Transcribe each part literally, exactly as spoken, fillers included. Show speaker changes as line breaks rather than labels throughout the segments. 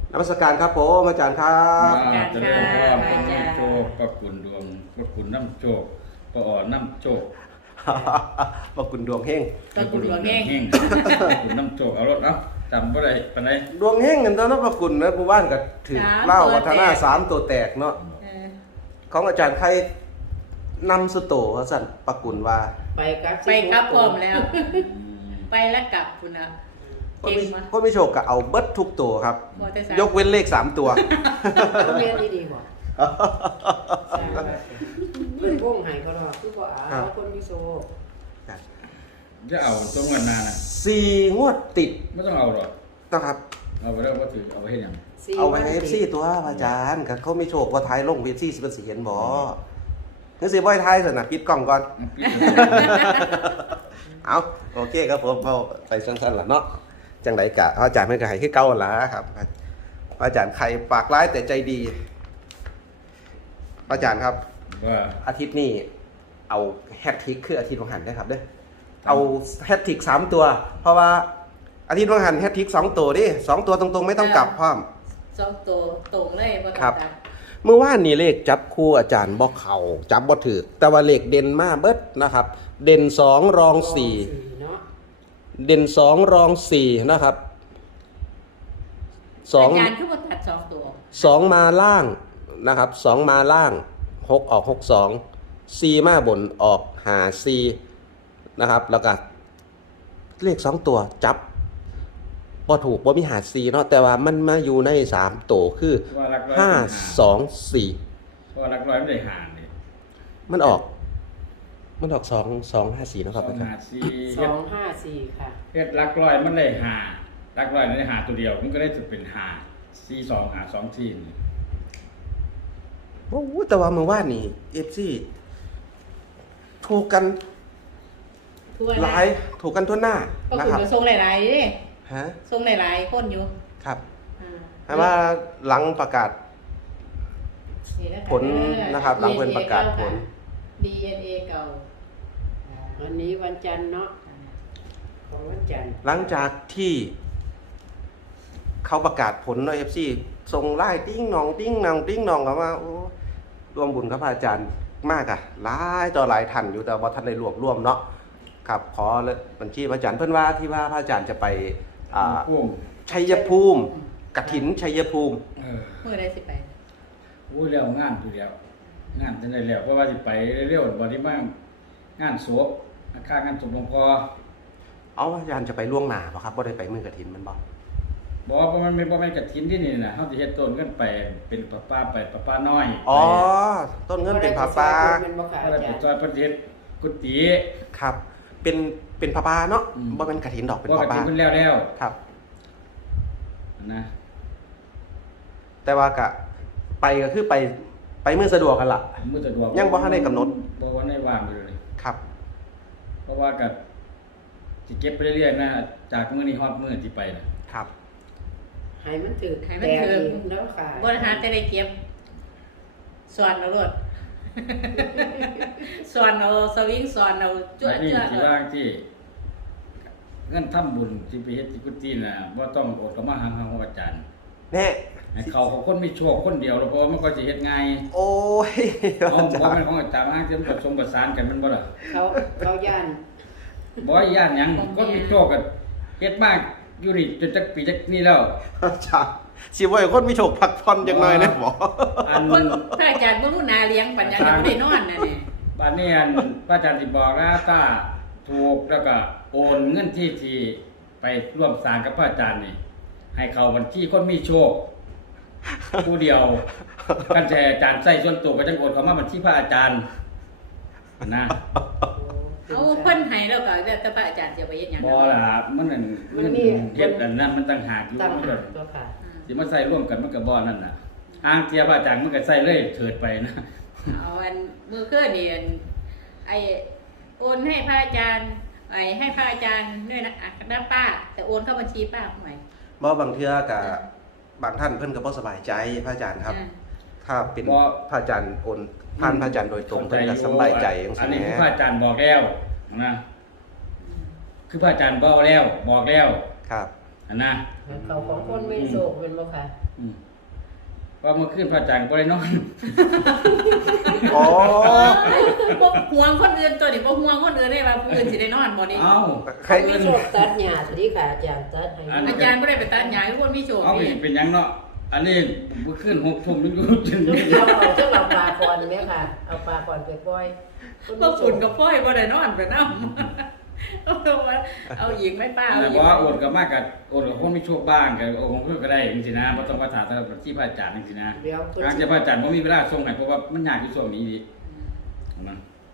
นมัสการครับผมอาจารย์ครับ
การค่ะอาจารย์โชคก็คุณดวงก็คุณน้ำโชคก็อ่อนน้ำโชค
บอกคุณดวงเฮง
ก็คุณดวงเฮงคุณน้ำโชคเอารถเนาะจำบ่ได้ปานใด
ดวงเฮงกันตอนนั้นบอกคุณนะผู้บ้านก็ถือเล่าวัฒนาสามตัวแตกเนาะของอาจารย์ใครนำสุโตเขาสั่นปกุลว่า
ไปกับ
ไปครับพร้อมแล้ว ไปแล้วกลับคุณนะ
ก็
เก่ง
มี
มา
ก็มีโชคกับเอาเบิดทุกตัวครับ
มอเตอร์ไซค์
ยกเว้นเลขสามตัว
เอาเรียนดีๆบ่เพิ่นวงให้เขาดอกคือบ่เอาคนมีโซ
จะเอาตรงวันนานน่ะ
สี่งวดติด
ไม่ต้องเอาหรอก
นะครับ
เอาไปแล้วก็ถือเอาไปให้หยัง
เอาไปให้เอฟซีตัวอาจารย์เขามีโชคว่าไทยลงเวทีสิเป็นสีเห็นบ่นึกสิบ่อยไทยสินะปิดกล้องก่อน เอาโอเคครับผมเอาไปสั้นๆล่ะเนาะจังไรกะอาจารย์ไม่กระหายขึ้นเก้าหละครับอาจารย์ใครปากร้ายแต่ใจดี อาจารย์ครับ
ว่า
อาทิตย์นี้เอาแฮตทริกคืออาทิตย์ของหันได้ครับเด้อเอาแฮตทริกสามตัว เพราะว่าอาทิตย์ของหันแฮตทริกสองตัวดิสองตัวตรงๆไม่ต้องกลับพร้อม
สองตัวตรงเลยบ่ต้อง
ครับ
จับ
เมื่อวานนี้เลขจับคู่อาจารย์บอกเขาจับบ่ถือแต่ว่าเลขเด่นมาเบิดนะครับ เด่นสองรองสี่
เนาะ
เด่นสองรองสี่นะครับสอง
อาจารย์คือบ่ตัดสองตัว
สองมาล่างนะครับสองมาล่างหกออกหกสองสี่มาบนออกหาสี่นะครับ แล้วก็เลขสองตัวจับบ่ถูกบ่มีหาสี่เนาะแต่ว่ามันมาอยู่ในสามตัวคือ
ว่ารักร้อย
ห้าสองสี่
เพราะว่ารักร้อยไม่ได้ห่างนี่
มันออก มันออกสองสองห้าสี่นะครับ
สอง
อาจาร
หา
ย์
สี่
ส
เฮ็
อ
ด
งห้าสี่ค่ะ
เฮ็ดรักร้อยมันได้ห่ารักร้อยมันได้ห่าตัวเดียวมันก็ได้จะเป็นห่าสี่สองหาสองทีนี่
โอ้โหแต่ว่าเมื่อวานนี่เอฟซีถูกกัน
ทั่ว
หลายถูกกันทั่วหน้า
ก็
นะ
คุณ
ครับ
จะส่งหลายๆดิ
ฮะ
ส่งหลายๆคนอยู่
ครับ
อ่า
แต่ว่าหลังประกาศ
นี่นะคะ
ผลนะครับหลังเพิ่นประกาศผล
ดี เอ็น เอ เก่า
วันนี้วันจันทร์เนาะของวันจันทร์
หลังจากที่เขาประกาศผลเนาะเอฟซีส่งไล่ติ้งหนองติ้งหนองติ้งหนองกันว่าโอ้รวมบุญกับพระอาจารย์มากอะหลายต่อหลายท่านอยู่แต่ว่าท่านได้รวบรวมเนาะครับขอบัญชีพระอาจารย์เพิ่นว่าที่ว่าพระอาจารย์จะไปอ่า
พุ่ม
ชัยภูมิกฐินชัยภูมิ
เออ
เมื่อใดสิไป
โอ้ยแล้วงานตัวเดียวงานจังได้แล้วเพราะว่าสิไปเร็วๆบ่ได้มางงานศพค่างานศพหลวงพ่อ
เอาพระอาจารย์จะไปล่วงหน้าป่ะครับว่าได้ไปมือกฐินมันบ่
บอกว่ามันเป็นบ่แม่นกฐินที่นี่น่ะเฮาสิเฮ็ดต้นกันไปเป็นป้าป้าไปป้าป้าน้อย
อ๋อต้นเงินเป็นผาปา
เป็นบ่ค่ะ
ก็
อา
ได้ไป
จารย์
ซอยประเทศกุฏิ
ครับ เป็นเป็นผาปาเนาะ
อืม
บ่เป็นกฐินดอกเป็น
บ่
ผาก
ฐิ
ปาน
เพิ่นแล้วแล้ว
ครับ
นะ
แต่ว่ากะไปก็คือไปไปมือสะดวกกันล่ะ
มื้อสะดวก
ยังบ่ทันได้กำหนด
บ่ว่าได้ว่างอยู่เลย
ครับ
เพราะว่าก็สิเก็บไปเรื่อยๆนะจากมื้อนี้ฮอดมื้อที่ไปน่ะ
ครับ
ให้มันถึก
ให้มันถึก
แต่แล้วค่ะ
บริหารจะได้เก็บส่วนเอารถ ส่วนเอาสวิงส่วนเอาจ้ว
อันนี้
จ้ว
ที่ว่าที่เงินทำบุญที่ไปเฮ็ดที่กุฏิน่ะบ่ต้องโอดเข้ามาหาของอาจารย์
แน่
ให้เขาเขาคนมีโชคคนเดียวแล้วเพราะว่ามันก็สิเฮ็ดง่าย
โอ้ย
เอา
อาจา
บ่
ร
แม่น
ย์
ของอาจารย์มาจะผสมประสานกันแมันบ่ล่ะ
เขาเขาย่าน
บ่ย่านหยังคนมีโชคก็เฮ็ดมากอยู่นี่จนจักปีจักนี่แล้ว
อาจารย์สิบ่ให้คนมีโชคพักผ่อนจังหน่อยนะบ่
อัน
คนพระอาจารย์บ่รู้นาเลี้ยงปัญญายังบ่ได้นอนน่ะนี่
บัดนี้อันพระอาจารย์สิบอกนะถ้าถูกแล้วก็โอนเงินที่ที่ไปร่วมสร้างกับพระอาจารย์นี่ ให้เข้าบัญชีคนมีโชค ผู้เดียวกันแต่อาจารย์ใส่ส่วนตัวก็จังโอนเข้ามาบัญชีพระอาจารย์นะ
เอาเพิ่นให้แล้วก็แล้วแต่พระอาจารย์จะไปเฮ็ดหยัง
บ่ล่ะมันนั่นมันเฮ็ดอันนั้นมันต่างหากอยู่
ตั้ง
มัน
หา
ก็
กตัวค่ะ
สิมาใส่ร่วมกันมันก็บ่นั่นน่ะอ้างเทียบอาจารย์มันก็ใส่เลยเถิดไปนะ
เอาอันมือเคลื่อนนี่อันไอโอนให้พระอาจารย์ไอให้พระอาจารย์ด้วยนะอ่ะนะป้า แต่โอนเข้าบัญชีป้าทำไม
บ่บางเทื่อกับบางท่านเพิ่นก็บ่สบายใจพระอาจารย์ครับ
อ่า
ถ้าเป็น
บ่
พระอาจารย์โอนผ่านพระอาจารย์โดยตรงเพิ่นก็สบายใจจัง
อั
ซี่
นนี้
แห
คือ
ม
พระอาจารย์บอกแล้วนะคือพระอาจารย์บอกแล้วบอกแล้ว
ครับ
อันนะ
เขาของคนไม่โศกเป็นบ่ค่ะ
อืมว่าเมื่อคืนพระอาจารย์ก็ได้นอน
อ๋อ
บ่ห่วงคนอื่นตัวนี้บ่ห่วงคนอื่นได้ว่าผู้อื่นสิได้นอนบ่นี่
เอ้า
ใคร
ไม่โศกตัดหญ้าสิค่ะอาจารย์ตัดให้
อัน
อาจารย์บ่ได้ไปตัดหญ้าให้คนมีโชค
เอา
นี่
เป็นหยังเนาะอันนี้เมื่อคืนหกทุ่มนึกอยู่จน
ลูกเอาเอาเจ้าเอาปลาก่อนไหมค่ะ เอาปลาก่อนไปปล่อยคน
บ่
มีโศ
ฝุ่น
ก
กับพ่อยบ่ได้นอนไปนำเอาลงมาเอาอีกไหม่ป้าเอา
แต่
อีก
ว่าอดกับมากกับอดกับคนมีโชคบ้างกับอดของเพื่อนก็ได้จริงๆนะบ่ต้องมาถามสำหรับที่พระอาจารย์จริงๆนะ
เดี๋ยวคน
การจะพระอาจารย์บ่มีเวลาส่งให้เพราะว่ามันยากอยู่ช่วงนี้ดินะ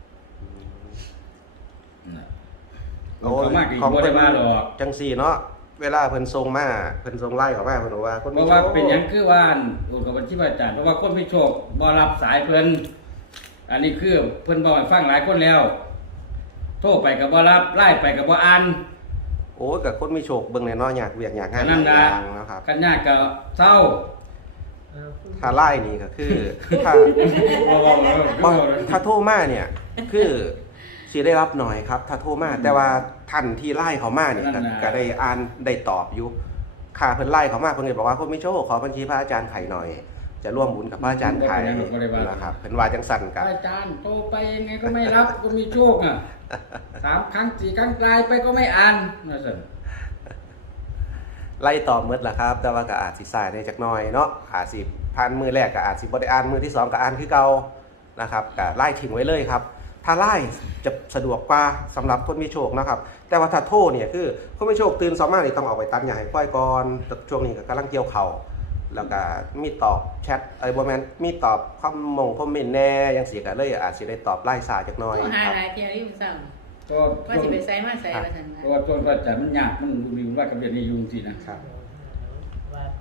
นะอดกับมากอีกบ่ได้มาหรอก
จังสี่เนาะเวลาเพิ่นส่งมาเพิ่นส่งไล่เข้ามาเพิ่นบอกว่าคน
เพ
มี
ราะ
โช
ว่า
ค
เป็นหยังคือว่าอดกับวันที่พระอาจารย์เพราะว่าคนมีโชคบ่รับสายเพิ่นอันนี้คือเพิ่นบอกให้ฟังหลายคนแล้วโทรไปก็บ่รับไล่ไปก็บ่อ่าน
โอ้ยกับคนมีโชคเบิ่งแน่เนอนอยากเวียกอยากงาน
นั่น
หลา
นะ
ยอย่างนะครับ
กันยากก็เศร้า
เอา
ถ้าไล่นี่ก็คือ ถ้า
บ่บ่บ่
บ่
บ่
ถ้าโทรมาเนี่ยคือสิได้รับหน่อยครับ ถ้าโทรมาแต่ว่าท่านที่ไล่เขามาเนี่ยก็ก็ได้อ่านได้ตอบอยู่ค่าเพิ่นไล่เขามาเพิ่นก็บอกว่าคนมีโชคขอบัญชีพระอาจารย์ไข่หน่อย จะร่วมบุญกับพระอาจารย์ไข่นะครับเพิ่นว่าจังสั่นกับ
อาจารย์โทรไปยังไงก็ไม่รับก็มีโชคอ่ะสามครั้งสี่ครั้งไลน์ไปก็ไม่อ่านนั่นสิ
ไล่ตอบหมดล่ะครับ แต่ว่าก็อาจสิสายได้จักหน่อยเนาะอาจสิผ่านมือแรกก็อาจสิบ่ได้อ่านมือที่สองก็อ่านคือเก่านะครับก็ไล่ทิ้งไว้เลยครับ ถ้าไล่จะสะดวกกว่าสำหรับคนมีโชคนะครับ แต่ว่าถ้าโทรเนี่ยคือคนมีโชคตื่นสองมานี่ต้องเอาไปตัดหญ้าให้ปล่อยก่อนช่วงนี้ก็กำลังเกี่ยวเข่าวแล้วก็มีตอบแชทไอ้บ่แม่นมีตอบคอมมงคอมเมนต์แหน่จังซี่ก็เลยอาจสิได้ตอบไล่สายจักหน่อย
โทรหา
ครับ
หลายเที่ยวนี่มันสั่ง
ก็
ว่าสิไปไสมาไสว่าซั่น
เพราะว่าต้นพระอาจารย์มันยากมันมีว่ากับเรียนในยุงสินะครับ
ว่าไป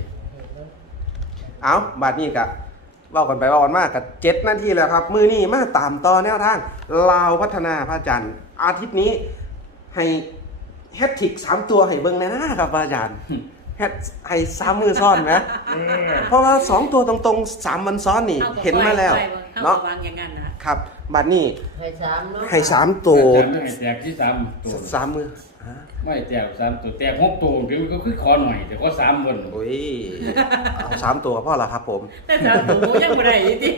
เอาบัดนี้ก็เว้ากันไปเว้ากันมากกับเจ็ดนาทีแล้วครับ มือนี้มาตามต่อแนวทางลาวพัฒนาพระอาจารย์อาทิตย์นี้ให้แฮตทริกสามตัวให้เบิ่งแน่นะครับพระอาจารย์แฮตให้สามมือซ้อนนะเพราะว่าสองตัวตรงๆสามวันซ้อนนี่
อาก็
เห็นมาแล้ว
ปล่อยๆ
เนาะ
เนาะวางอย่างนั้นนะครับ
บัดนี้
ให้สามเนาะ
ให้สามตัว
อาจารย์ไม่ให้แตกที่สามตัว
สามมือฮะ
ไม่แตกสามตัวแตกหกตัวเดี๋ยวมันก็คือขอหน่อยแต่ก็สามบน
โอ้ยเอาสามตัวก็พอละครับผม
แต่สามตัวยังบ่ได้อีกติ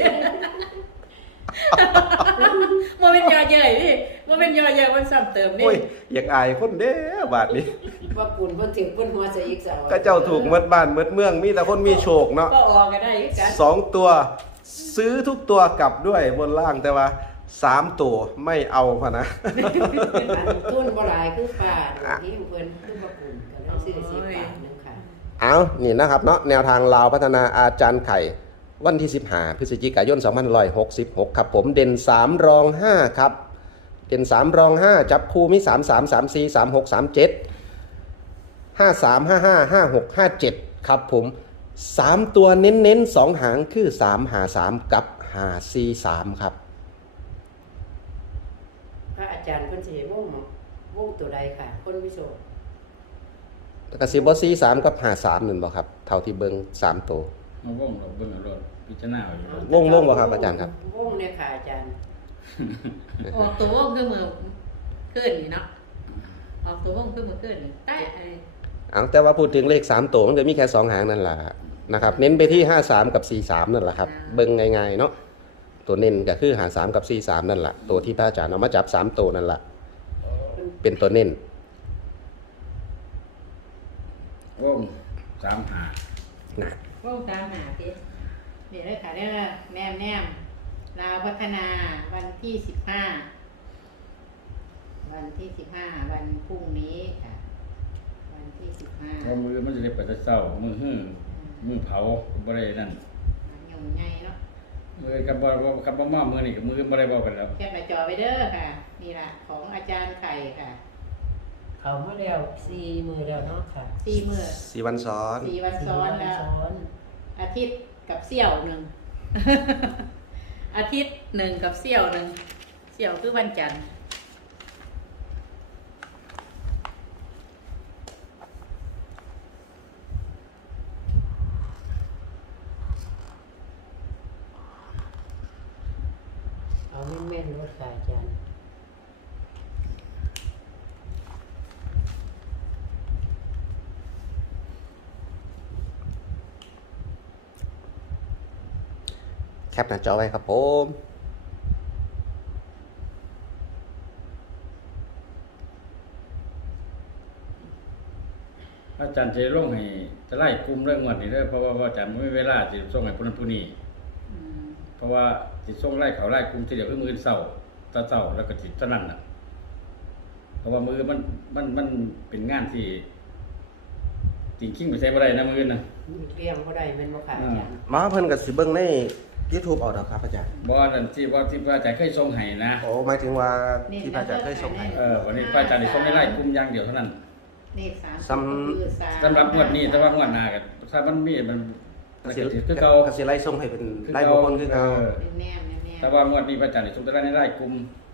บ่เป็นยอเยอะนี่บ่เป็นยอเยอะมันซ้ำเติมนี่
โอ้ยอยากอายคนเด้อบาดนี้
ว่าปุ่นเพิ่นถึงเพิ่นหัวใส่อีกสาว
ก็เจ้าถูกเมดบ้านเมดเมืองมีแต่คนมีโชคเนาะ
ก็ออกก็ได้คือกัน
สองตัวซื้อทุกตัวกลับด้วยบนล่างแต่ว่าสามตัวไม่เอาพะนะ
ทุนบ่หลายคือป่าที่เพิ่นคือว่าปุ่นก็เลยซื้อสิบบาทนึงค่ะ
เอานี่นะครับเนาะแนวทางลาวพัฒนาอาจารย์ไข่วันที่สิบห้าพฤศจิกายนสองพันหนึ่งร้อยหกสิบหกครับผมเด่นสามรองห้าครับเด่นสามรองห้าจับคู่มีสามสามสามสี่สามหกสามเจ็ดห้าสามห้าห้าห้าหกห้าเจ็ดครับผมสามตัวเน้นเน้นสองหางคือสามหาสามกับหาสี่สามครับ
พระอาจารย์เพิ่นสิให้วงวงตัวใดค่ะ คนมีโชค
แล้วก็สิบสี่สามกับหาสามนั่นบ่ครับเท่าที่เบิ่งสามตัว
มาว่องเราเบิ่งเอารถพิจารณาเอาอยู่
วงวงบ่ครับอาจารย์ครับ
วงเนี่ยค่ะอาจารย์
ออกตัววงคือมือขึ้นนี่เนาะออกตัววงคือมือขึ้นนี่ใต้ไอ้
เอาแต่ว่าพูดถึงเลขสามตัวมันจะมีแค่สองหางนั่นแหละนะครับเน้นไปที่ห้าสามกับสี่สามนั่นแหละครับเบิ่งง่ายๆเนาะตัวเน้นก็คือหาสามกับสี่สามนั่นแหละตัวที่พระอาจารย์เอามาจับสามตัวนั่นแหละเป็นตัวเน้น
ว่องสามหา
นะ
วงตามหาพี่นี่เลยค่ะเด้อแนมแนมลาวพัฒนาวันที่สิบห้าวันที่สิบห้าวันพรุ่งนี้ค่ะ วันที่สิบห้า
เพราะมือมันจะได้ไปแต่เศร้ามือหื้อมือเผาบ่ได้นั่น
หยุ่งใหญ่เนาะ
มือกับบ่กับบ่มามือนี่กับมือบ่ได้บอกกันแล้ว
แคปหน้าจอไปเด้อค่ะ นี่ล่ะของอาจารย์ไข่ค่ะ
เขามาแล้วสี่มือแล้วเนาะค่ะ
สี่มื้อ
สี่วันซ้อน
สี่วันซ้อนแล้ว
ซ้อน
อาทิตย์กับเสี่ยวหนึ่ง อาทิตย์หนึ่งกับเสี่ยวหนึ่งเสี่ยวคือวันจันทร์
เอาแม่นๆรถค่ะอาจารย์
ปหน้าจอไว้ครับผม
อาจารย์จะลงให้จะไล่กลุ่มเรื่องงวดนี้เด้อเพราะว่าอาจารย์บ่มีเวลาสิส่งให้ผู้นั้นผู้นี้
อืม
เพราะว่าสิส่งไล่เขาไล่กลุ่มทีเดียวคือมื้อเช้าตาเช้าแล้วก็สิเท่านั้นน่ะเพราะว่ามือมันมันมันเป็นงานที่จริงๆไปใช้บ่ได้นะมื้อน่ะ
เลี้ยงบ่ได้แม่นบ่ค่ะอาจารย์
มาเพิ่นก็สิเบิ่งใน YouTube เอาดอกครับอาจารย์
บ่นั่นที่ว่าที่พระอาจารย์เคยส่งให้นะ
โอ้หมายถึงว่าที่พระอาจารย์เคยส่งให้
เออวันนี้พระอาจารย์ได้ส่งในไล่กลุ่มอย่างเดียวเท่านั้น
เลขสาม
ซ้ำ
ก็คือสาม
สำหรับงวดนี้แต่ว่างวดหน้าก็ถ้ามันมีมันมัน
สิ
ก็สิคือเก่า
ก็สิไล่ส่งให้เป็นไล่บุคคลคือเก่า
เออ
เป็นแนมแนมแนม
แต่ว่างวดนี้พระอาจารย์ได้ส่งแต่ละในไล่กลุ่ม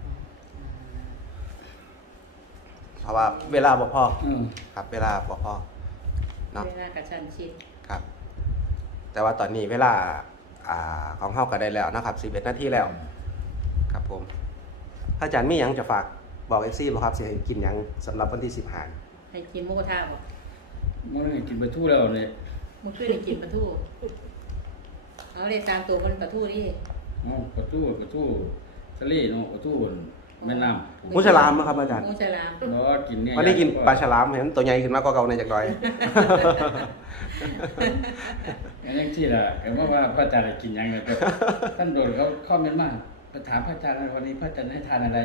เพราะว่าเวลาบ่พอ
อืม
ครับเวลาบ่พอเนาะ
เวลากระชันชิด
ครับ แต่ว่าตอนนี้เวลาอ่าของเฮาก็ได้แล้วนะครับสิบเอ็ดนาทีแล้ว ครับผมพระอาจารย์มีหยังจะฝากบอก เอฟ ซี บ่ครับสิให้กินหยังสำหรับวันที่สิบห้า
ให้กินหมูกระทะบ่
มื้อนี้กินไปทั่วแล้วเนี่ย
มึงคือได้กินปลาทูเอาเลยตามตัวมันปลาทูนี่
อ๋อประตูประตูทะเลเนาะประตูบนแม่น้ำ
หมูฉลามบ่ครับอาจารย์
หมูฉลาม
เนาะกินเนี่ย
วันนี้กินปลาฉลามเห็นตัวใหญ่ขึ้นมากกว่าเก่าในจักหน่อย
อันนี้ที่ล่ะเห็นว่าว่าพระอาจารย์ได้กินหยังเนี่ยแต่ท่านโดนเขาคอมเมนต์มาไปถามพระอาจารย์ว่าวันนี้พระอาจารย์ให้ทานอะไร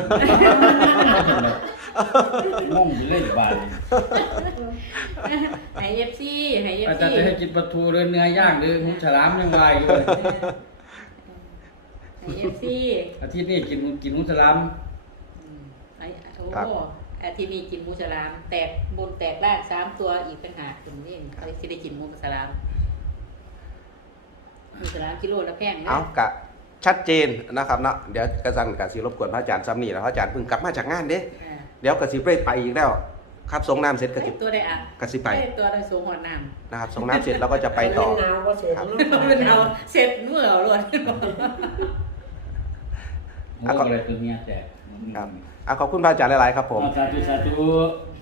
งงอยู่เลยบาดนี้
ให้เอฟซีให้เอฟ
อาจาร
ซี
ย์จะให้กินปลาทูหรือเนื้อย่างหรือหมูฉลามยังวายอยู่เลย
ให้เอฟซี
อาทิตย์นี้กินกินหมูฉลาม
ไอ้โอ้
ครับ
โหอาทิตย์นี้กินหมูฉลาม แตกบนแตกล่างสามตัวอีกต่างหากถึงนี่เขาสิได้กินหมูฉลามหมูฉลามกิโลละแพงนะ
เอากะชัดเจนนะครับเนาะเดี๋ยวกระสันกะสิรบกวนพระอาจารย์ซ้ำนี่แล้วพระอาจารย์เพิ่งกลับมาจากงานเด้
อ่า
เดี๋ยวกะสิไปไปอีกแล้ว ครับส่งน้ำเสร็จกะสิ
ตัวได้อ่ะ
กะสิไป
ตัวได้สูงหัวน้
นะครับส่งน้ำเสร็จแล้วก็จะไปต่อ
หนาวบ่เสร็จ
ครับ
ำมันเอาเสร็จเมื่อเอาเลย
โอ้ก็เลยคือเงี้ยแจก
ครับอ่ะขอบคุณพระอาจารย์หลายๆครับผม
สาธุสาธุ